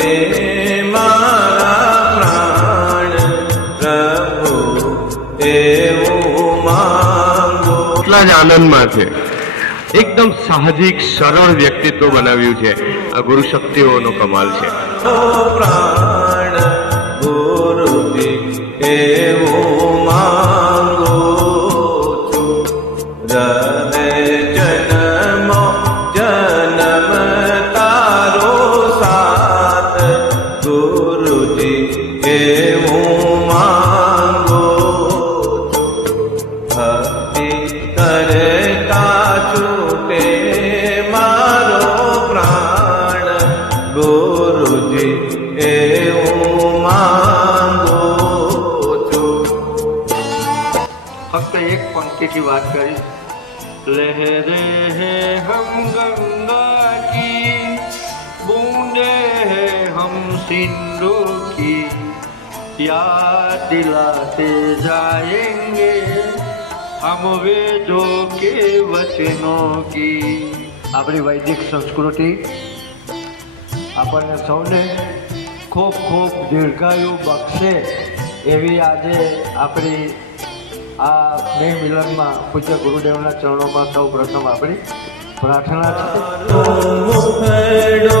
ખૂટે મારા પ્રાણ પ્રભુ એટલા જ આનંદમાં છે. એકદમ સાહજિક સરળ વ્યક્તિત્વ બનાવ્યું છે. આ ગુરુ શક્તિઓનો કમાલ છે. પ્રાણ ગુરુ એવું મા કરતા છૂટે મારો પ્રાણ ગુરુજી એ હું માંગુ છું ફક્ત એક પંક્તિથી વાત કરી. લહેરે હે હમ ગંગા કી, બૂંદે હે હમ સિંદૂર કી. યાદ દિલાતે જાયેંગે हम वेदों के वचनों की આપણી વૈદિક સંસ્કૃતિ આપણને સૌને ખૂબ ખૂબ દીર્ઘાયુ બક્ષે એવી આજે આપણી આ સ્નેહ મિલનમાં પૂજ્ય ગુરુદેવના ચરણોમાં સૌ પ્રથમ આપણી પ્રાર્થના છે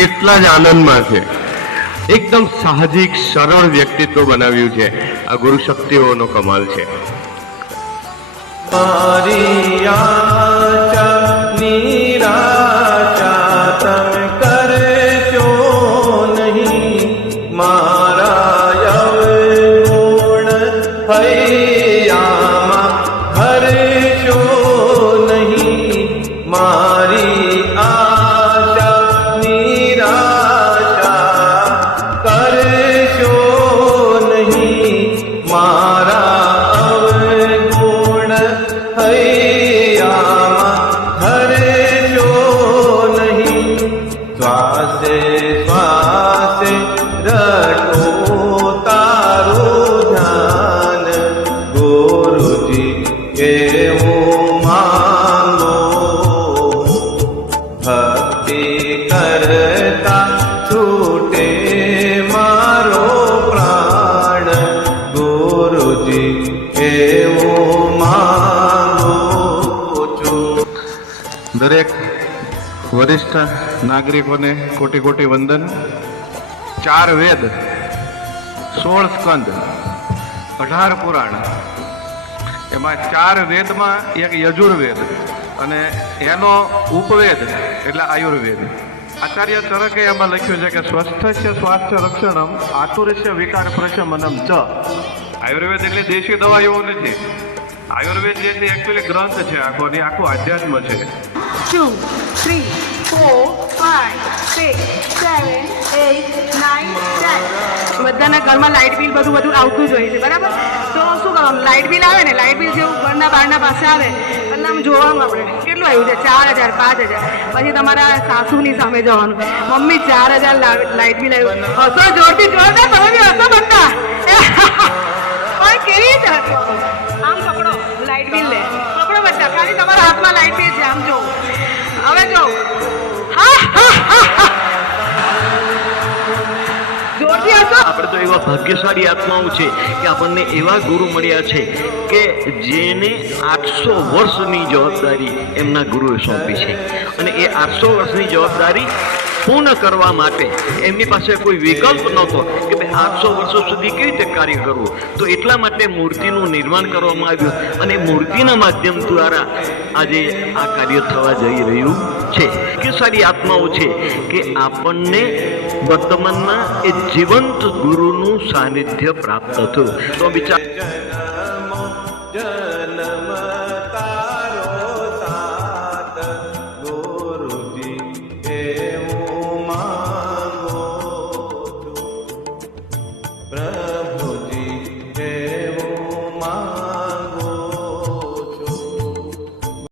એટલા જ આનંદમાં છે. એકદમ સાહજિક, સરળ વ્યક્તિત્વ બનાવ્યું છે. આ ગુરુ શક્તિઓનો કમાલ છે. મારી હૈયામાં વરિષ્ઠ નાગરિકોને કોટી કોટી વંદન. ચાર વેદ સોળ સ્કંદ અઢાર પુરાણ. એમાં ચાર વેદમાં એક યજુર્વેદ અને એનો ઉપવેદ એટલે આયુર્વેદ. આચાર્ય ચરકે એમાં લખ્યું છે કે સ્વસ્થ છે સ્વાસ્થ્ય રક્ષણમ આતુરસ્ય વિકાર પ્રશમનમ ચ. આયુર્વેદ એટલે દેશી દવાઈઓ નથી. આયુર્વેદ જે છે એકચ્યુઅલી ગ્રંથ છે આખો આખું આધ્યાત્મ છે. two, three, four, five seven, eight, nine, ten. બધાના ઘરમાં લાઇટ બિલ બધું બધું આવતું જ હોય છે બરાબર? તો શું કરવાનું? લાઇટ બિલ આવે ને લાઇટ બિલ જેવું ઘરના બહારના પાસે આવે એટલે આમ જોવાનું આપણે કેટલું આવ્યું છે? ચાર હજાર પાંચ હજાર. પછી તમારા સાસુની સામે જવાનું. મમ્મી ચાર હજાર લાઇટ બિલ આવ્યું. હસો જોરથી જોરદાર તમે બી હસો બનતા કેવી રીતે એવા ભાગ્યશાળી આત્માઓ છે કે આપણને એવા ગુરુ મળ્યા છે કે જેને આઠસો વર્ષની જવાબદારી એમના ગુરુએ સોંપી છે. અને એ આઠસો વર્ષની જવાબદારી પૂર્ણ કરવા માટે એમની પાસે કોઈ વિકલ્પ નહોતો કે ભાઈ આઠસો વર્ષો સુધી કેવી રીતે કાર્ય કરવું? તો એટલા માટે મૂર્તિનું નિર્માણ કરવામાં આવ્યું અને મૂર્તિના માધ્યમ દ્વારા આજે આ કાર્ય થવા જઈ રહ્યું છે કે સારી આત્માઓ છે કે આપણને વર્તમાનમાં એ જીવંત ગુરુનું સાનિધ્ય પ્રાપ્ત થયું. તો વિચાર